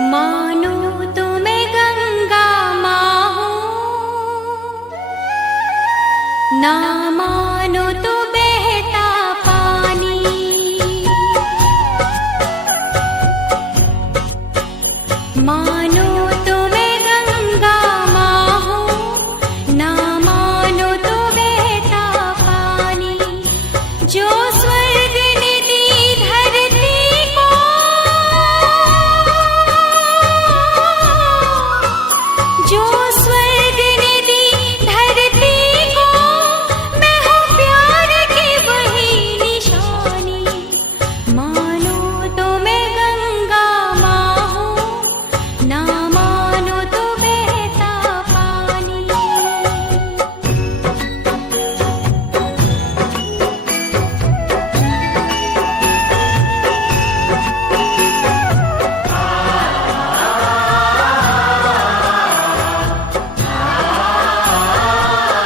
मानो तो मैं गंगा माँ हूँ, ना मानो तो बहता पानी। मानो